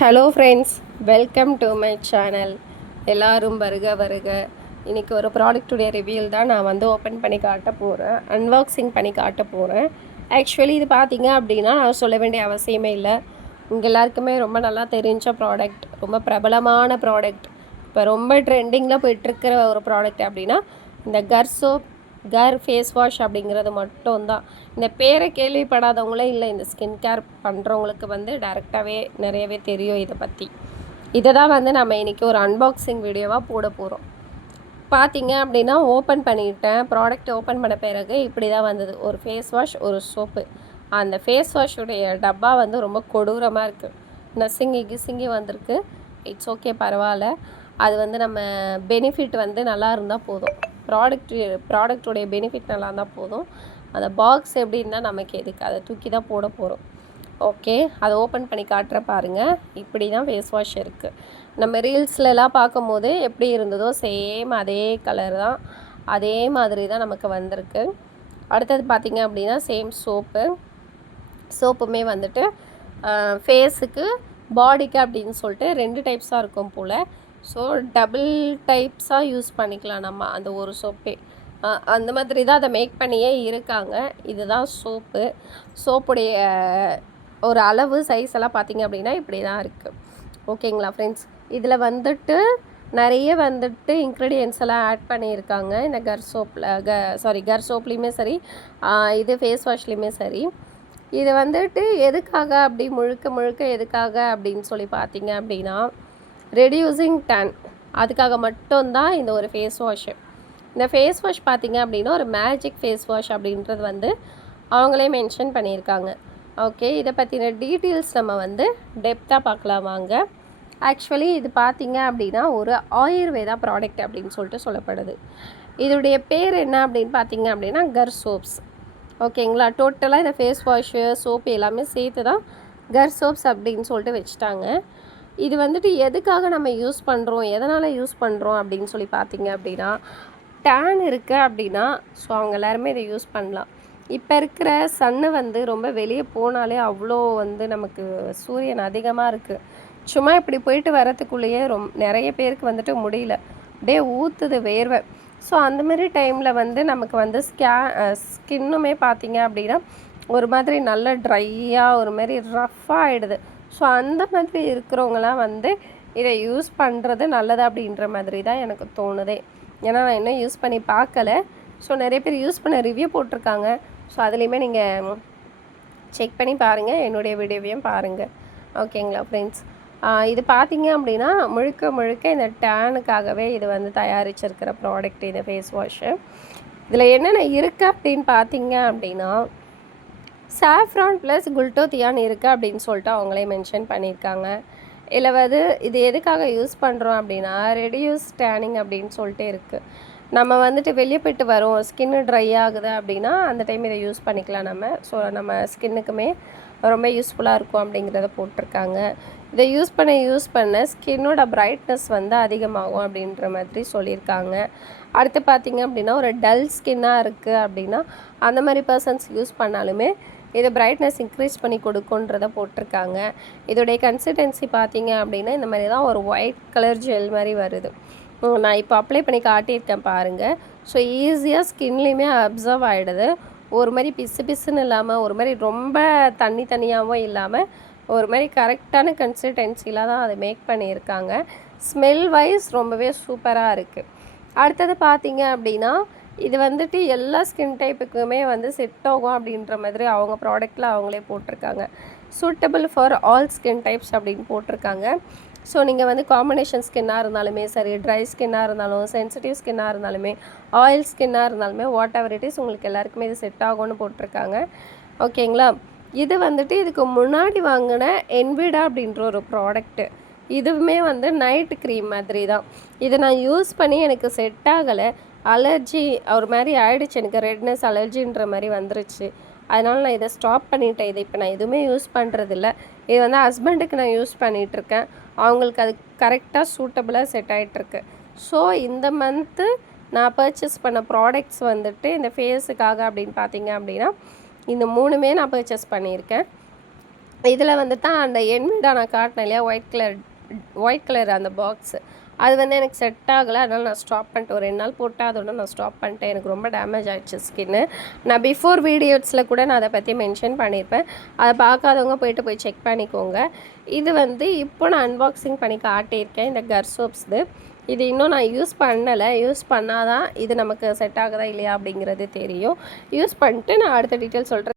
Hello friends, welcome to my channel. எல்லோரும் வருக வருக. இன்றைக்கி ஒரு ப்ராடக்டுடைய ரிவ்யூல் தான் நான் வந்து ஓப்பன் பண்ணி காட்ட போகிறேன், அன்பாக்சிங் பண்ணி காட்ட போகிறேன். ஆக்சுவலி இது பார்த்தீங்க அப்படின்னா நான் சொல்ல வேண்டிய அவசியமே இல்லை. உங்கள் எல்லாருக்குமே ரொம்ப நல்லா தெரிஞ்ச ப்ராடக்ட், ரொம்ப பிரபலமான ப்ராடக்ட், இப்போ ரொம்ப ட்ரெண்டிங்கில் போயிட்டுருக்கிற ஒரு ப்ராடக்ட் அப்படின்னா இந்த கர் ஃபேஸ் வாஷ் அப்படிங்கிறது மட்டும்தான். இந்த பேரை கேள்விப்படாதவங்களே இல்லை. இந்த ஸ்கின் கேர் பண்ணுறவங்களுக்கு வந்து டைரெக்டாகவே நிறையவே தெரியும் இதை பற்றி. இதை தான் வந்து நம்ம இன்றைக்கி ஒரு அன்பாக்சிங் வீடியோவாக போட போகிறோம். பார்த்தீங்க அப்படின்னா ஓப்பன் பண்ணிட்டேன். ப்ராடக்ட் ஓப்பன் பண்ண பிறகு இப்படி தான் வந்தது. ஒரு ஃபேஸ் வாஷ், ஒரு சோப்பு. அந்த ஃபேஸ் வாஷுடைய டப்பா வந்து ரொம்ப கொடூரமாக இருக்குது. நசுங்கி கிசுங்கி வந்திருக்கு. இட்ஸ் ஓகே, பரவாயில்ல. அது வந்து நம்ம பெனிஃபிட் வந்து நல்லா இருந்தால் போதும். ப்ராடக்டுடைய பெனிஃபிட் நல்லா இருந்தால் போதும். அந்த பாக்ஸ் எப்படி இருந்தால் நமக்கு எதுக்கு, அதை தூக்கி தான் போட போகிறோம். ஓகே, அதை ஓப்பன் பண்ணி காட்டுற பாருங்கள். இப்படி தான் ஃபேஸ் வாஷ் இருக்குது. நம்ம ரீல்ஸ்லலாம் பார்க்கும்போது எப்படி இருந்ததோ சேம் அதே கலர் தான், அதே மாதிரி தான் நமக்கு வந்திருக்கு. அடுத்தது பார்த்திங்க அப்படின்னா சேம் சோப்புமே வந்துட்டு ஃபேஸுக்கு பாடிக்கு அப்படின்னு சொல்லிட்டு 2 டைப்ஸாக இருக்கும் போல். ஸோ டபுள் டைப்ஸாக யூஸ் பண்ணிக்கலாம் நம்ம அந்த ஒரு சோப்பே. அந்த மாதிரி தான் அதை மேக் பண்ணியே இருக்காங்க. இதுதான் சோப்புடைய ஒரு அளவு சைஸ் எல்லாம் பார்த்திங்க அப்படின்னா இப்படி தான் இருக்குது. ஓகேங்களா ஃப்ரெண்ட்ஸ், இதில் வந்துட்டு நிறைய வந்துட்டு இன்க்ரீடியன்ஸ் எல்லாம் ஆட் பண்ணியிருக்காங்க இந்த கர் சோப்லேயுமே சரி, இது ஃபேஸ் வாஷ்லேயுமே சரி. இது வந்துட்டு எதுக்காக அப்படி முழுக்க எதுக்காக அப்படின்னு சொல்லி பார்த்தீங்க அப்படின்னா ரெடியூசிங் டேன், அதுக்காக மட்டும்தான் இந்த ஒரு ஃபேஸ் வாஷு. இந்த ஃபேஸ் வாஷ் பார்த்திங்க அப்படின்னா ஒரு மேஜிக் ஃபேஸ் வாஷ் அப்படின்றது வந்து அவங்களே மென்ஷன் பண்ணியிருக்காங்க. ஓகே, இதை பற்றின டீட்டெயில்ஸ் நம்ம வந்து டெப்த்தாக பார்க்கலாம் வாங்க. ஆக்சுவலி இது பார்த்திங்க அப்படின்னா ஒரு ஆயுர்வேதா ப்ராடக்ட் அப்படின்னு சொல்லிட்டு சொல்லப்படுது. இதோடைய பேர் என்ன அப்படின்னு பார்த்திங்க அப்படின்னா கர் சோப்ஸ். ஓகேங்களா, டோட்டலாக இந்த ஃபேஸ் வாஷு சோப்பு எல்லாமே சேர்த்து தான் கர் சோப்ஸ் அப்படின்னு சொல்லிட்டு வச்சுட்டாங்க. இது வந்துட்டு எதுக்காக நம்ம யூஸ் பண்ணுறோம், எதனால் யூஸ் பண்ணுறோம் அப்படின்னு சொல்லி பார்த்திங்க அப்படின்னா டேன் இருக்குது அப்படின்னா ஸோ அவங்க எல்லாருமே இதை யூஸ் பண்ணலாம். இப்போ இருக்கிற சன்னு வந்து ரொம்ப வெளியே போனாலே அவ்வளோ வந்து நமக்கு சூரியன் அதிகமாக இருக்குது. சும்மா இப்படி போயிட்டு வரத்துக்குள்ளேயே நிறைய பேருக்கு வந்துட்டு முடியல, அப்படியே ஊற்றுது வேர்வை. ஸோ அந்தமாரி டைமில் வந்து நமக்கு வந்து ஸ்கின்னுமே பார்த்திங்க அப்படின்னா ஒரு மாதிரி நல்ல ட்ரையாக ஒரு மாதிரி ரஃப்பாக ஆகிடுது. ஸோ அந்த மாதிரி இருக்கிறவங்களாம் வந்து இதை யூஸ் பண்ணுறது நல்லது அப்படின்ற மாதிரி தான் எனக்கு தோணுதே. ஏன்னா நான் இன்னும் யூஸ் பண்ணி பார்க்கல. ஸோ நிறைய பேர் யூஸ் பண்ண ரிவ்யூ போட்டிருக்காங்க. ஸோ அதுலேயுமே நீங்கள் செக் பண்ணி பாருங்கள், என்னுடைய வீடியோவையும் பாருங்கள். ஓகேங்களா ஃப்ரெண்ட்ஸ், இது பார்த்திங்க அப்படின்னா முழுக்க இந்த டேனுக்காகவே இது வந்து தயாரிச்சிருக்கிற ப்ராடக்ட் இந்த ஃபேஸ் வாஷு. இதில் என்னென்ன இருக்குது அப்படின்னு பார்த்திங்க அப்படின்னா சாஃப்ரான் ப்ளஸ் குல்டோத்தியான் இருக்குது அப்படின்னு சொல்லிட்டு அவங்களே மென்ஷன் பண்ணியிருக்காங்க. இதில் வந்து இது எதுக்காக யூஸ் பண்ணுறோம் அப்படின்னா ரெடியூஸ் டேனிங் அப்படின்னு சொல்லிட்டு இருக்குது. நம்ம வந்துட்டு வெளியே போய்ட்டு வரோம், ஸ்கின்னு ட்ரை ஆகுது அப்படின்னா அந்த டைம் இதை யூஸ் பண்ணிக்கலாம் நம்ம. ஸோ நம்ம ஸ்கின்னுக்குமே ரொம்ப யூஸ்ஃபுல்லாக இருக்கும் அப்படிங்கிறத போட்டிருக்காங்க. இதை யூஸ் பண்ண ஸ்கின்னோட பிரைட்னஸ் வந்து அதிகமாகும் அப்படின்ற மாதிரி சொல்லியிருக்காங்க. அடுத்து பார்த்திங்க அப்படின்னா ஒரு டல் ஸ்கின்னாக இருக்குது அப்படின்னா அந்த மாதிரி பர்சன்ஸ் யூஸ் பண்ணாலுமே இது பிரைட்னஸ் இன்க்ரீஸ் பண்ணி கொடுக்குன்றதை போட்டிருக்காங்க. இதோடைய கன்சிஸ்டன்சி பார்த்திங்க அப்படின்னா இந்த மாதிரி தான் ஒரு ஒயிட் கலர் ஜெல் மாதிரி வருது. நான் இப்போ அப்ளை பண்ணி காட்டியிருக்கேன் பாருங்கள். ஸோ ஈஸியாக ஸ்கின்லேயுமே அப்சர்வ் ஆகிடுது. ஒரு மாதிரி பிசுன்னு இல்லாமல், ஒரு மாதிரி ரொம்ப தண்ணியாகவும் இல்லாமல், ஒரு மாதிரி கரெக்டான கன்சிஸ்டன்சியில் தான் அதை மேக் பண்ணியிருக்காங்க. ஸ்மெல் வைஸ் ரொம்பவே சூப்பராக இருக்குது. அடுத்தது பார்த்திங்க அப்படின்னா இது வந்துட்டு எல்லா ஸ்கின் டைப்புக்குமே வந்து செட் ஆகும் அப்படின்ற மாதிரி அவங்க ப்ராடக்டில் அவங்களே போட்டிருக்காங்க. Suitable for all skin types அப்படின்னு போட்டிருக்காங்க. ஸோ நீங்கள் வந்து காம்பினேஷன் ஸ்கின்னாக இருந்தாலுமே சரி, ட்ரை ஸ்கின்னாக இருந்தாலும், சென்சிட்டிவ் ஸ்கின்னாக இருந்தாலுமே, ஆயில் ஸ்கின்னாக இருந்தாலுமே, வாட் எவர் இட் இஸ் உங்களுக்கு எல்லாருக்குமே இது செட் ஆகும்னு போட்டிருக்காங்க. ஓகேங்களா, இது வந்துட்டு இதுக்கு முன்னாடி வாங்கின என்விடா அப்படின்ற ஒரு ப்ராடக்ட்டு. இதுவுமே வந்து நைட் க்ரீம் மாதிரி தான். இதை நான் யூஸ் பண்ணி எனக்கு செட் ஆகலை. அலர்ஜி ஒரு மாதிரி ஆகிடுச்சு, எனக்கு ரெட்னஸ் அலர்ஜின்ற மாதிரி வந்துருச்சு. அதனால் நான் இதை ஸ்டாப் பண்ணிட்டேன். இதை இப்போ நான் எதுவுமே யூஸ் பண்ணுறதில்ல. இது வந்து ஹஸ்பண்டுக்கு நான் யூஸ் பண்ணிகிட்ருக்கேன். அவங்களுக்கு அது கரெக்டாக சூட்டபுளாக செட் ஆகிட்டுருக்கு. ஸோ இந்த மந்த்து நான் பர்ச்சேஸ் பண்ண ப்ராடக்ட்ஸ் வந்துட்டு இந்த ஃபேஸுக்காக அப்படின்னு பார்த்திங்க அப்படின்னா இந்த 3மே நான் பர்ச்சேஸ் பண்ணியிருக்கேன். இதில் வந்து தான் அந்த என்விடா நான் காட்டினேன் இல்லையா, ஒயிட் கலர் அந்த பாக்ஸு, அது வந்து எனக்கு செட் ஆகலை. அதனால் நான் ஸ்டாப் பண்ணிட்டேன். ஒரு 2 நாள் போட்டால் அதோட நான் ஸ்டாப் பண்ணிட்டேன். எனக்கு ரொம்ப டேமேஜ் ஆகிடுச்சு ஸ்கின்னு. நான் பிஃபோர் வீடியோஸில் கூட நான் அதை பற்றி மென்ஷன் பண்ணியிருப்பேன். அதை பார்க்காதவங்க போய் செக் பண்ணிக்கோங்க. இது வந்து இப்போ நான் அன்பாக்சிங் பண்ணி காட்டியிருக்கேன். இந்த கர் சோப்ஸ்து இது இன்னும் நான் யூஸ் பண்ணலை. யூஸ் பண்ணால் தான் இது நமக்கு செட் ஆகுதா இல்லையா அப்படிங்கிறது தெரியும். யூஸ் பண்ணிட்டு நான் அடுத்த டீட்டெயில் சொல்கிறேன்.